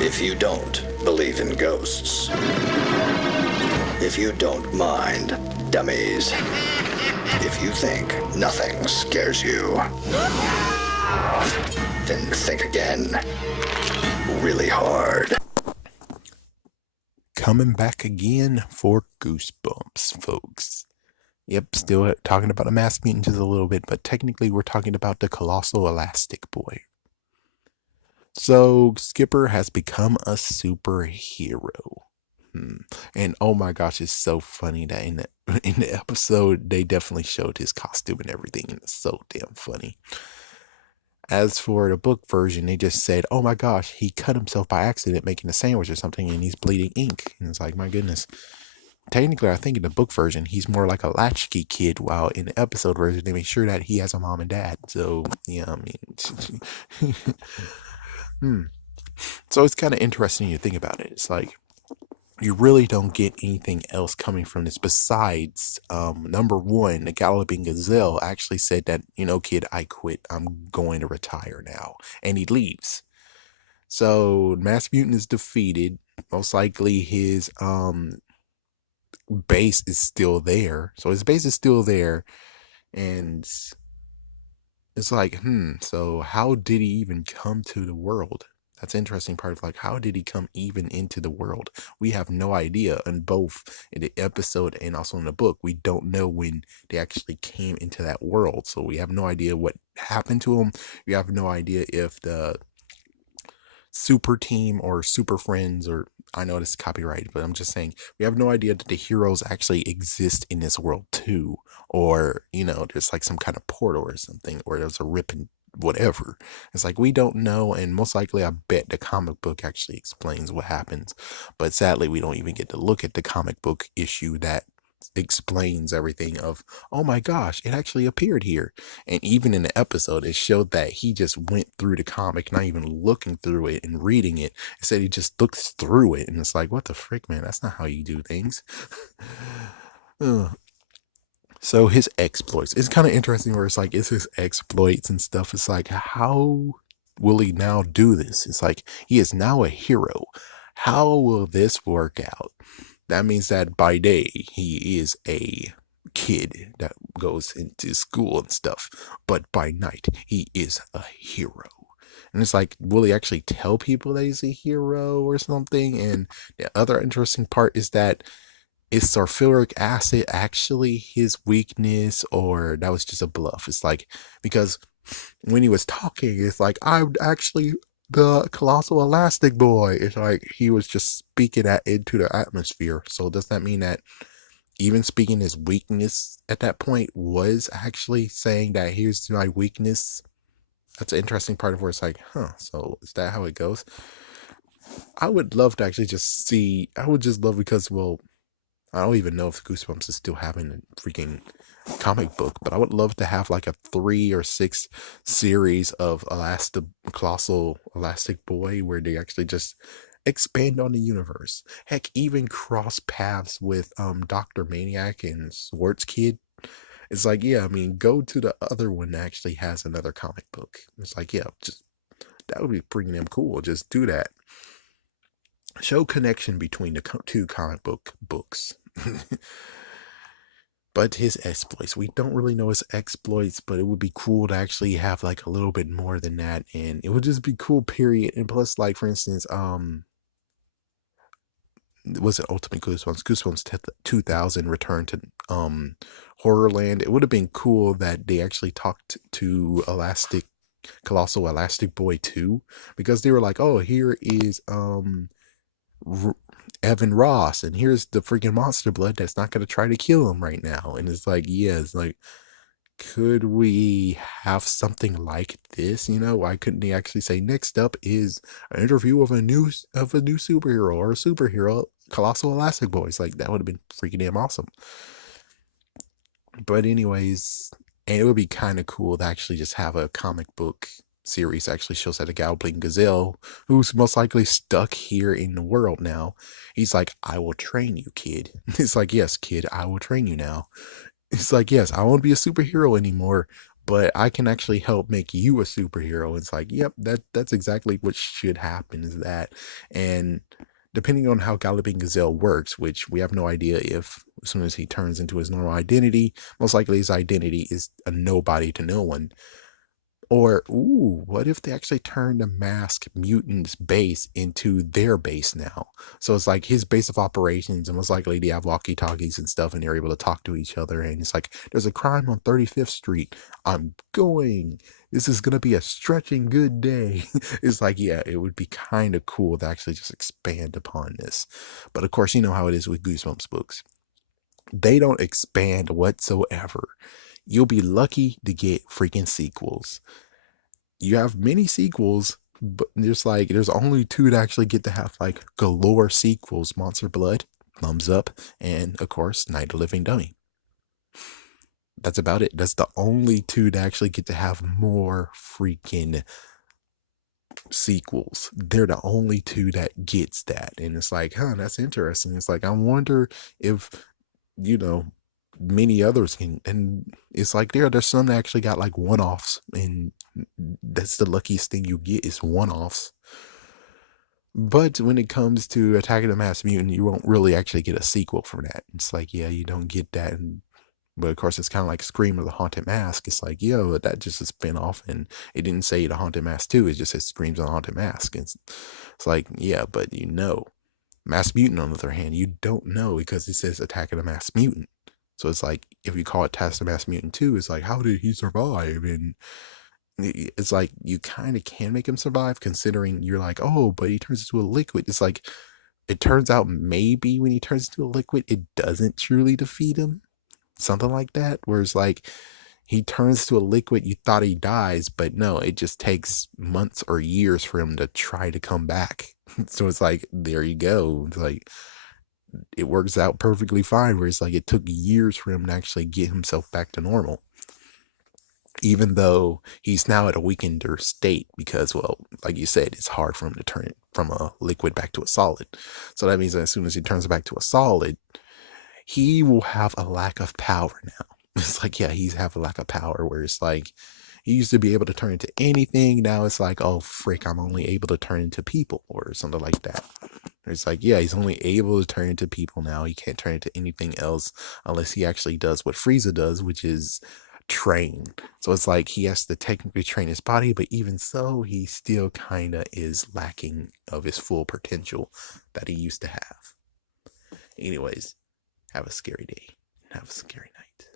If you don't believe in ghosts. If you don't mind dummies. If you think nothing scares you, then think again. Really hard. Coming back again for Goosebumps, folks. Yep, still talking about the masked mutant just a little bit, but technically we're talking about the Colossal Elastic Boy. So Skipper has become a superhero. And oh my gosh, it's so funny that in the episode they definitely showed his costume and everything, and it's so damn funny. As for the book version, they just said, "Oh my gosh, he cut himself by accident making a sandwich or something, and he's bleeding ink." And it's like, my goodness. Technically, I think in the book version, he's more like a latchkey kid, while in the episode version, they make sure that he has a mom and dad. So yeah, I mean, so it's kind of interesting to think about it. It's like, you really don't get anything else coming from this besides number one, the Galloping Gazelle actually said that, kid, I quit, I'm going to retire now, and he leaves. So Mass Mutant is defeated. Most likely his base is still there. So his base is still there, and it's like, so how did he even come to the world? That's an interesting part of, like, how did he come even into the world? We have no idea. In both in the episode and also in the book, we don't know when they actually came into that world. So we have no idea what happened to him. We have no idea if the super team or super friends, or I know this is copyrighted, but I'm just saying, we have no idea that the heroes actually exist in this world too, or there's like some kind of portal or something, or there's a rip and whatever. It's like, we don't know, and most likely I bet the comic book actually explains what happens, but sadly we don't even get to look at the comic book issue that explains everything of, oh my gosh, it actually appeared here. And even in the episode, it showed that he just went through the comic, not even looking through it and reading it. It said he just looks through it, and it's like, what the frick, man, that's not how you do things. So his exploits, it's kind of interesting where it's like, it's his exploits and stuff. It's like, how will he now do this? It's like, he is now a hero. How will this work out? That means that by day, he is a kid that goes into school and stuff, but by night, he is a hero. And it's like, will he actually tell people that he's a hero or something? And the other interesting part is that, is sulfuric acid actually his weakness, or that was just a bluff? It's like, because when he was talking, it's like, I'm actually the Colossal Elastic Boy. It's like he was just speaking that into the atmosphere. So does that mean that even speaking his weakness at that point was actually saying that here's my weakness? That's an interesting part of where it's like, so is that how it goes? I would love to actually just see, I would just love, because, well, I don't even know if Goosebumps is still having a freaking comic book, but I would love to have like a 3 or 6 series of Colossal Elastic Boy, where they actually just expand on the universe. Heck, even cross paths with Dr. Maniac and Swartz Kid. It's like, yeah, I mean, go to the other one that actually has another comic book. It's like, yeah, just that would be pretty damn cool. Just do that. Show connection between the two comic books. But his exploits, we don't really know his exploits, but it would be cool to actually have like a little bit more than that, and it would just be cool, period. And plus, like, for instance, was it Ultimate Goosebumps 2000 Return to Horrorland? It would have been cool that they actually talked to Colossal Elastic Boy 2, because they were like, oh, here is Evan Ross, and here's the freaking monster blood that's not going to try to kill him right now. And it's like, yeah, it's like, could we have something like this? Why couldn't they actually say, next up is an interview of a new superhero, or a superhero, Colossal Elastic Boy? It's like, that would have been freaking damn awesome. But anyways, and it would be kind of cool to actually just have a comic book series actually shows that a Galloping Gazelle, who's most likely stuck here in the world now, he's like, I will train you, kid. It's like, yes, kid, I will train you now. It's like, yes, I won't be a superhero anymore, but I can actually help make you a superhero. It's like, yep, that's exactly what should happen is that. And depending on how Galloping Gazelle works, which we have no idea if as soon as he turns into his normal identity, most likely his identity is a nobody to no one. Or, ooh, what if they actually turn the mask mutant's base into their base now? So it's like his base of operations, and most likely they have walkie talkies and stuff, and they're able to talk to each other. And it's like, there's a crime on 35th Street. I'm going. This is going to be a stretching good day. It's like, yeah, it would be kind of cool to actually just expand upon this. But of course, you know how it is with Goosebumps books. They don't expand whatsoever. You'll be lucky to get freaking sequels. You have many sequels, but there's only two to actually get to have like galore sequels. Monster Blood, thumbs up, and of course Night of the Living Dummy. That's about it. That's the only two to actually get to have more freaking sequels. They're the only two that gets that. And it's like, huh, that's interesting. It's like, I wonder if, you know, many others can. And it's like, there's some that actually got like one-offs, and that's the luckiest thing you get is one-offs. But when it comes to Attack of the Mass Mutant, you won't really actually get a sequel from that. It's like, yeah, you don't get that. But of course, it's kind of like Scream of the Haunted Mask. It's like, yo, that just a spin off. And it didn't say the Haunted Mask 2, it just says Screams of the Haunted Mask. It's like, yeah, but you know. Mass Mutant, on the other hand, you don't know because it says Attack of the Mass Mutant. So it's like, if you call it Attack of the Mass Mutant 2, it's like, how did he survive? And it's like, you kind of can make him survive considering you're like, oh, but he turns into a liquid. It's like, it turns out maybe when he turns into a liquid, it doesn't truly defeat him. Something like that. Whereas like, he turns to a liquid, you thought he dies, but no, it just takes months or years for him to try to come back. So it's like, there you go. It's like, it works out perfectly fine. Where it's like, it took years for him to actually get himself back to normal. Even though he's now at a weakened state because, well, like you said, it's hard for him to turn it from a liquid back to a solid. So that means that as soon as he turns it back to a solid, he will have a lack of power now. It's like, yeah, he's have a lack of power where it's like, he used to be able to turn into anything. Now it's like, oh, frick, I'm only able to turn into people or something like that. It's like, yeah, he's only able to turn into people now. He can't turn into anything else unless he actually does what Frieza does, which is train. So it's like he has to technically train his body, but even so, he still kind of is lacking of his full potential that he used to have. Anyways, have a scary day and have a scary night.